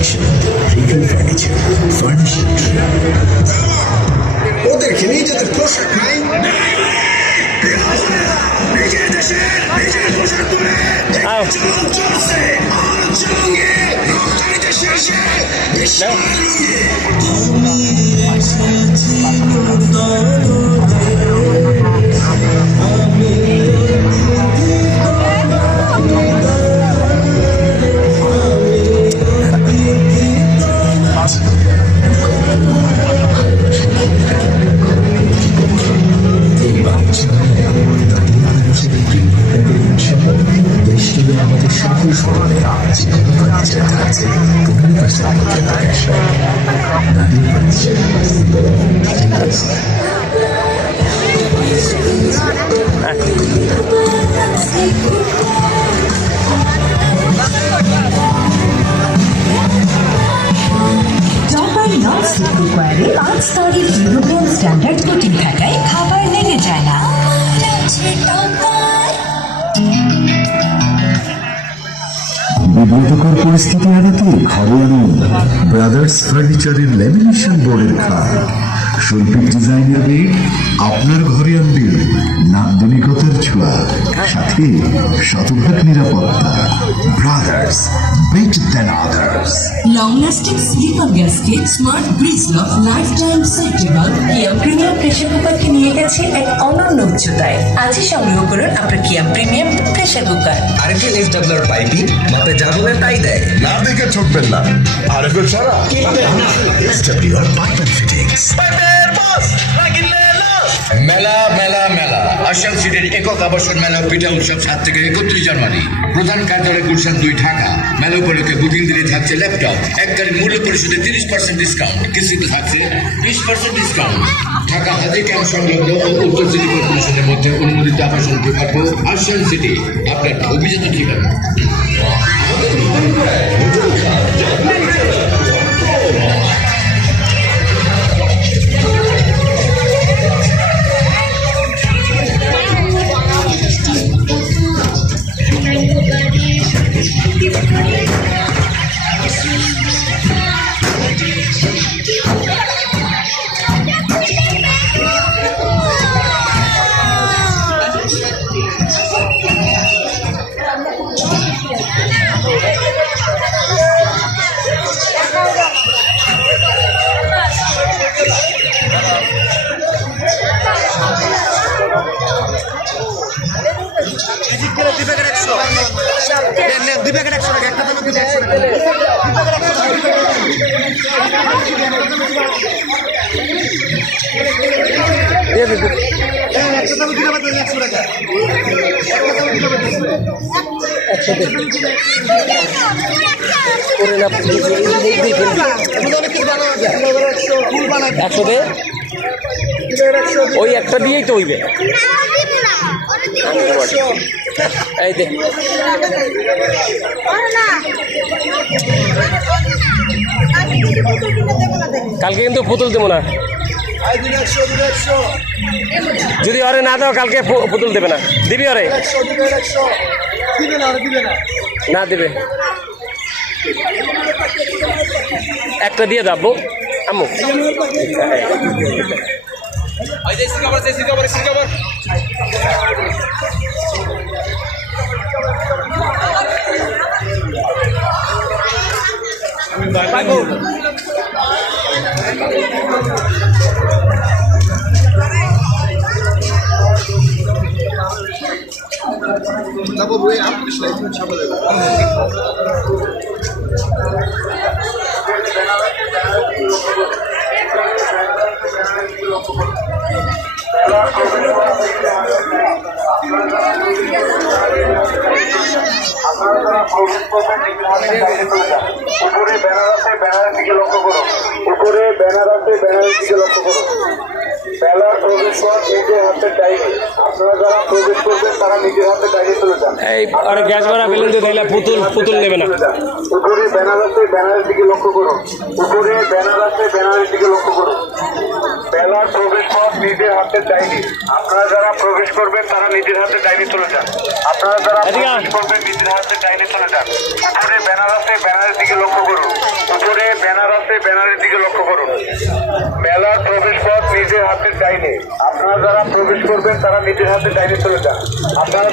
Collection, Rigel furniture, furnishing tree. ওদেরকে নিজেদের পোশাক নাই, নিজের দেশে নিজের পোশাক পরে চলছে জঙ্গে রপ্তানিতে শেষে আমাদের সকল স্মরণে আছে ফার্নিচার থাকছে 15% cashback. Nadir furniture topper nonstick কুকারে 5 স্তরের ইউরোপিয়ান স্ট্যান্ডার্ড কোটিং থাকায় খাবার লেগে যায় না। বিব্রতকর পরিস্থিতি এড়াতে ঘরে আনুন ব্রাদার্স ফার্নিচারের ল্যামিনেশন বোর্ডের খাট। শৈল্পিক ডিজাইনের বেড আপনার ঘরে আনবে নান্দনিকতার ছোঁয়া, সাথে শতভাগ নিরাপত্তা। Brothers, better than others. Long lasting slipper gasket, smart bridge lock, lifetime suitable কিয়া প্রিমিয়াম প্রেসার কুকারকে নিয়ে গেছে এক অনন্য উচ্চতায়। আজই সংগ্রহ করুন আপনার কিয়া premium pressure cooker. RFL SWR piping মাপে যা বলে তাই দেয়, না দেখে ঠকবেন না। আরএফএল ছাড়া SWR Pipe and Fittings। মেলা মেলা মেলা আশাল সিটির একক আবাসন মেলা পিঠা উৎসব 7 থেকে 31 জানুয়ারি। প্রধান কার্যালয় গুলশান 2 ঢাকা। মেলা উপলক্ষে বুকিং দিলে থাকছে ল্যাপটপ, এককালীন মূল্য পরিশোধে 30% ডিসকাউন্ট, কিস্তিতে থাকছে 20% ডিসকাউন্ট। ঢাকা হাজি ক্যাম্প সংলগ্ন ও উত্তর সিটি কর্পোরেশনের মধ্যে অনুমোদিত আবাসন প্রকল্প আশাল সিটি আপনার অভিজাত ঠিকানা। ওই একটা দিয়েই তো হইবে। এই দেখ কালকে কিন্তু পুতুল দেবো না, যদি ওরে না দাও কালকে পুতুল দেবে না। দিবি ওরে না দিবে, একটা দিয়ে যাবো আম্মু। উপরে ব্যানার আছে, ব্যানারের দিকে লক্ষ্য করো। উপরে ব্যানার আছে, ব্যানারের দিকে লক্ষ্য করো। ব্যানার প্রবেশ পথ নিজের হাতের ডাইরি। আপনারা যারা প্রবেশ করবেন তারা নিজের হাতে ডাইরি তুলে যান। এই আর গ্যাস ভরা ফেলেন তো তাইলে পুতুল নেবে না। উপরে ব্যানার আছে, ব্যানারের দিকে লক্ষ্য করো। উপরে ব্যানার আছে, ব্যানারের দিকে লক্ষ্য করো। ব্যানার প্রবেশ পথ নিজের হাতের ডাইরি। আপনারা যারা প্রবেশ করবেন তারা নিজের হাতে ডাইরি তুলে যান। আপনারা যারা প্রবেশ করবেন নিজের হাতে ডাইরি তুলে যান। উপরে ব্যানার আছে, ব্যানারের দিকে লক্ষ্য করুন। আছে ব্যানারের দিকে লক্ষ্য করুন। মেলার প্রবেশ পথ নিজের হাতের ডাইনে। আপনারা যারা প্রবেশ করবেন তারা নিজের হাতের ডাইনে চলে যান। আপনারা